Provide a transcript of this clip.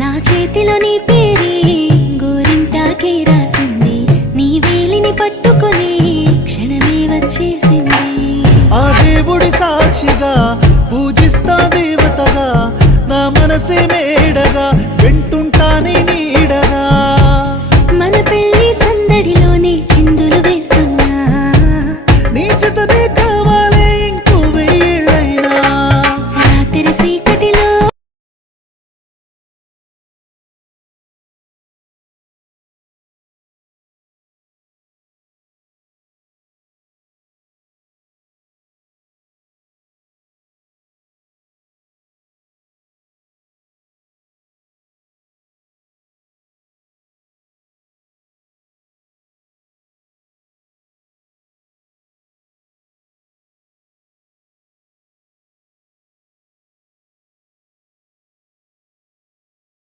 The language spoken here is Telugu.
నా చేతిలో నీ పేరే గోరింటాకే రాసింది, నీ వేలిని పట్టుకొని క్షణమే వచ్చేసింది. ఆ దేవుడి సాక్షిగా పూజిస్తా దేవతగా, నా మనసే మేడగా వింటు